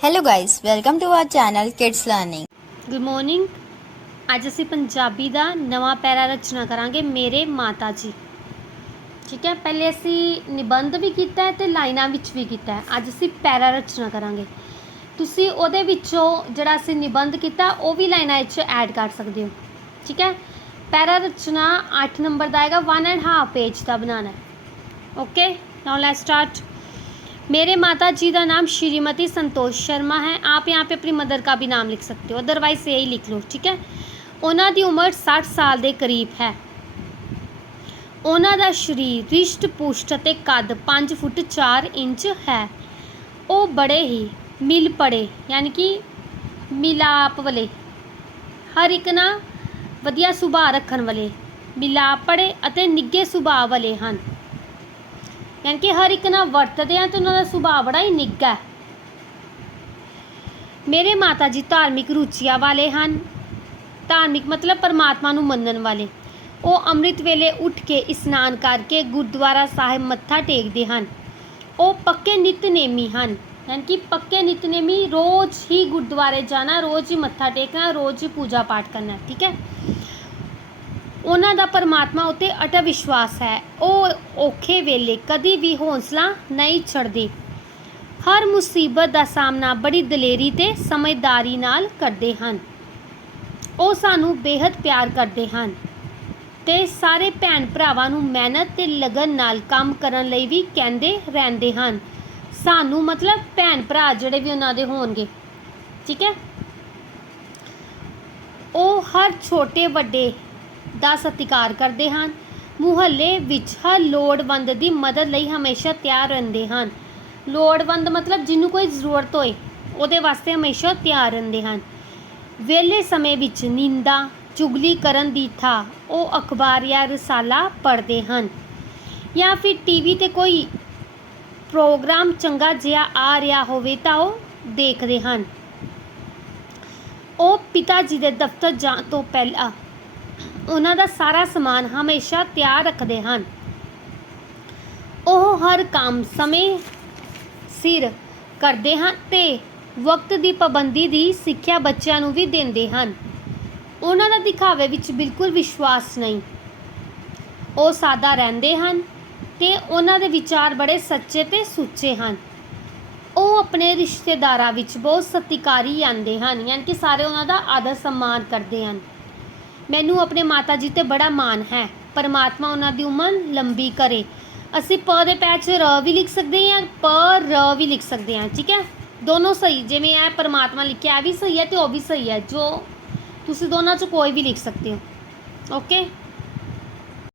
Hello guys welcome to our channel kids learning good morning ਅੱਜ ਅਸੀਂ ਪੰਜਾਬੀ ਦਾ ਨਵਾਂ ਪੈਰਾ ਰਚਨਾ ਕਰਾਂਗੇ ਮੇਰੇ ਮਾਤਾ ਜੀ। ਠੀਕ ਹੈ, ਪਹਿਲੇ ਅਸੀਂ ਨਿਬੰਧ ਵੀ ਕੀਤਾ ਹੈ ਤੇ ਲਾਈਨਾਂ ਵਿੱਚ ਵੀ ਕੀਤਾ ਹੈ। ਅੱਜ ਅਸੀਂ ਪੈਰਾ ਰਚਨਾ ਕਰਾਂਗੇ। ਤੁਸੀਂ ਉਹਦੇ ਵਿੱਚੋਂ ਜਿਹੜਾ ਅਸੀਂ ਨਿਬੰਧ ਕੀਤਾ, ਉਹ ਵੀ ਲਾਈਨਾਂ ਵਿੱਚ ਐਡ ਕਰ ਸਕਦੇ ਹੋ। ਠੀਕ ਹੈ, ਪੈਰਾ ਰਚਨਾ 8 ਨੰਬਰ ਦਾ ਆਏਗਾ 1 ਐਂਡ ਹਾਫ ਪੇਜ ਦਾ ਬਣਾਣਾ ਓਕੇ ਨਾਓ ਲੈਟਸ ਸਟਾਰਟ मेरे माता जी का नाम श्रीमती संतोष शर्मा है आप यहाँ पे अपनी मदर का भी नाम लिख सकते हो अदरवाइज यही लिख लो ठीक है ਉਹਨਾਂ ਦੀ ਉਮਰ 60 ਸਾਲ ਦੇ ਕਰੀਬ ਹੈ ਉਹਨਾਂ ਦਾ ਸਰੀਰ ਰਿਸ਼ਟ ਪੁਸ਼ਟ ਅਤੇ ਕੱਦ 5 ਫੁੱਟ 4 ਇੰਚ ਹੈ ਉਹ ਬੜੇ ਹੀ ਮਿਲ ਪੜੇ ਯਾਨੀ ਕਿ ਮਿਲਾਪ ਵਾਲੇ ਹਰ ਇੱਕ ਨਾ ਵਧੀਆ ਸੁਭਾਅ ਰੱਖਣ ਵਾਲੇ ਮਿਲਾਪ ਪੜੇ ਅਤੇ ਨਿੱਘੇ ਸੁਭਾਅ ਵਾਲੇ ਹਨ ਯਾਨੀ ਕਿ ਹਰ ਇੱਕ ਨਾਲ ਵਰਤਦੇ ਆ ਤੇ ਉਹਨਾਂ ਦਾ ਸੁਭਾਅ ਬੜਾ ਹੀ ਨਿੱਘਾ ਮੇਰੇ ਮਾਤਾ ਜੀ ਧਾਰਮਿਕ ਰੁਚੀਆਂ ਵਾਲੇ ਹਨ। ਧਾਰਮਿਕ ਮਤਲਬ ਪਰਮਾਤਮਾ ਨੂੰ ਮੰਨਣ ਵਾਲੇ। ਉਹ ਅੰਮ੍ਰਿਤ ਵੇਲੇ ਉੱਠ ਕੇ ਇਸ਼ਨਾਨ ਕਰਕੇ ਗੁਰਦੁਆਰਾ ਸਾਹਿਬ ਮੱਥਾ ਟੇਕਦੇ ਹਨ। ਉਹ ਪੱਕੇ ਨਿਤਨੇਮੀ ਹਨ। ਯਾਨੀ ਕਿ ਪੱਕੇ ਨਿਤਨੇਮੀ ਰੋਜ਼ ਹੀ ਗੁਰਦੁਆਰੇ ਜਾਣਾ, ਰੋਜ਼ ਹੀ ਮੱਥਾ ਟੇਕਣਾ, ਰੋਜ਼ ਹੀ ਪੂਜਾ ਪਾਠ ਕਰਨਾ, ਠੀਕ ਹੈ? ਉਹਨਾਂ ਦਾ ਪਰਮਾਤਮਾ ਉੱਤੇ ਅਟਲ ਵਿਸ਼ਵਾਸ ਹੈ। ਉਹ ਔਖੇ ਵੇਲੇ ਕਦੀ ਵੀ ਹੌਸਲਾ ਨਹੀਂ ਛੱਡਦੇ। ਹਰ ਮੁਸੀਬਤ ਦਾ ਸਾਹਮਣਾ ਬੜੀ ਦਲੇਰੀ ਤੇ ਸਮਝਦਾਰੀ ਨਾਲ ਕਰਦੇ ਹਨ। ਉਹ ਸਾਨੂੰ ਬੇहद ਪਿਆਰ ਕਰਦੇ ਹਨ ਤੇ ਸਾਰੇ ਭੈਣ ਭਰਾਵਾਂ ਨੂੰ ਮਿਹਨਤ ਤੇ ਲਗਨ ਨਾਲ ਕੰਮ ਕਰਨ ਲਈ ਵੀ ਕਹਿੰਦੇ ਰਹਿੰਦੇ ਹਨ। ਸਾਨੂੰ ਮਤਲਬ ਭੈਣ ਭਰਾ ਜਿਹੜੇ ਵੀ ਉਹਨਾਂ ਦੇ ਹੋਣਗੇ। ਠੀਕ ਹੈ? ਉਹ ਹਰ ਛੋਟੇ ਵੱਡੇ ਦਾ ਸਤਿਕਾਰ ਕਰਦੇ ਹਨ। ਮੁਹੱਲੇ ਵਿੱਚ ਹਰ ਲੋੜਵੰਦ ਦੀ ਮਦਦ ਲਈ ਹਮੇਸ਼ਾ ਤਿਆਰ ਰਹਿੰਦੇ ਹਨ। ਲੋੜਵੰਦ ਮਤਲਬ ਜਿਹਨੂੰ ਕੋਈ ਜ਼ਰੂਰਤ ਹੋਏ, ਉਹਦੇ ਵਾਸਤੇ ਹਮੇਸ਼ਾ ਤਿਆਰ ਰਹਿੰਦੇ ਹਨ। ਵਿਹਲੇ ਸਮੇਂ ਵਿੱਚ ਨਿੰਦਾ, ਚੁਗਲੀ ਕਰਨ ਦੀ ਥਾਂ, ਉਹ ਅਖਬਾਰ ਜਾਂ ਰਸਾਲਾ ਪੜ੍ਹਦੇ ਹਨ। ਜਾਂ ਫਿਰ ਟੀਵੀ ਤੇ ਕੋਈ ਪ੍ਰੋਗਰਾਮ ਚੰਗਾ ਜਿਹਾ ਆ ਰਿਹਾ ਹੋਵੇ ਤਾਂ ਉਹ ਦੇਖਦੇ ਹਨ। ਉਹ ਪਿਤਾ ਜੀ ਦੇ ਦਫ਼ਤਰ ਜਾਣ ਤੋਂ ਪਹਿਲਾਂ ਉਹਨਾਂ ਦਾ ਸਾਰਾ ਸਮਾਨ ਹਮੇਸ਼ਾ ਤਿਆਰ ਰੱਖਦੇ ਹਨ। ਉਹ ਹਰ ਕੰਮ ਸਮੇਂ ਸਿਰ ਕਰਦੇ ਹਨ ਤੇ ਵਕਤ ਦੀ ਪਾਬੰਦੀ ਦੀ ਸਿੱਖਿਆ ਬੱਚਿਆਂ ਨੂੰ ਵੀ ਦਿੰਦੇ ਹਨ। ਉਹਨਾਂ ਦਾ ਦਿਖਾਵੇ ਵਿੱਚ ਬਿਲਕੁਲ ਵਿਸ਼ਵਾਸ ਨਹੀਂ। ਉਹ ਸਾਦਾ ਰਹਿੰਦੇ ਹਨ ਤੇ ਉਹਨਾਂ ਦੇ ਵਿਚਾਰ ਬੜੇ ਸੱਚੇ ਤੇ ਸੁੱਚੇ ਹਨ। ਉਹ ਆਪਣੇ ਰਿਸ਼ਤੇਦਾਰਾਂ ਵਿੱਚ ਬਹੁਤ ਸਤਿਕਾਰੀ ਆਂਦੇ ਹਨ, ਯਾਨੀ ਕਿ ਸਾਰੇ ਉਹਨਾਂ ਦਾ ਆਦਰ ਸਨਮਾਨ ਕਰਦੇ ਹਨ। ਮੈਨੂੰ ਆਪਣੇ ਮਾਤਾ ਜੀ ਤੇ ਬੜਾ ਮਾਣ ਹੈ। ਪਰਮਾਤਮਾ ਉਹਨਾਂ ਦੀ ਉਮਰ ਲੰਬੀ ਕਰੇ। ਅਸੀਂ ਪ ਦੇ ਪੈਰ 'ਚ ਰ ਵੀ ਲਿਖ ਸਕਦੇ ਹਾਂ, ਪ, ਰ ਵੀ ਲਿਖ ਸਕਦੇ ਹਾਂ, ਠੀਕ ਹੈ? ਦੋਨੋਂ ਸਹੀ, ਜਿਵੇਂ ਇਹ ਪਰਮਾਤਮਾ ਲਿਖਿਆ, ਇਹ ਵੀ ਸਹੀ ਹੈ ਤੇ ਉਹ ਵੀ ਸਹੀ ਹੈ। ਜੋ ਤੁਸੀਂ ਦੋਨਾਂ 'ਚ ਕੋਈ ਵੀ ਲਿਖ ਸਕਦੇ ਹੋ। ਓਕੇ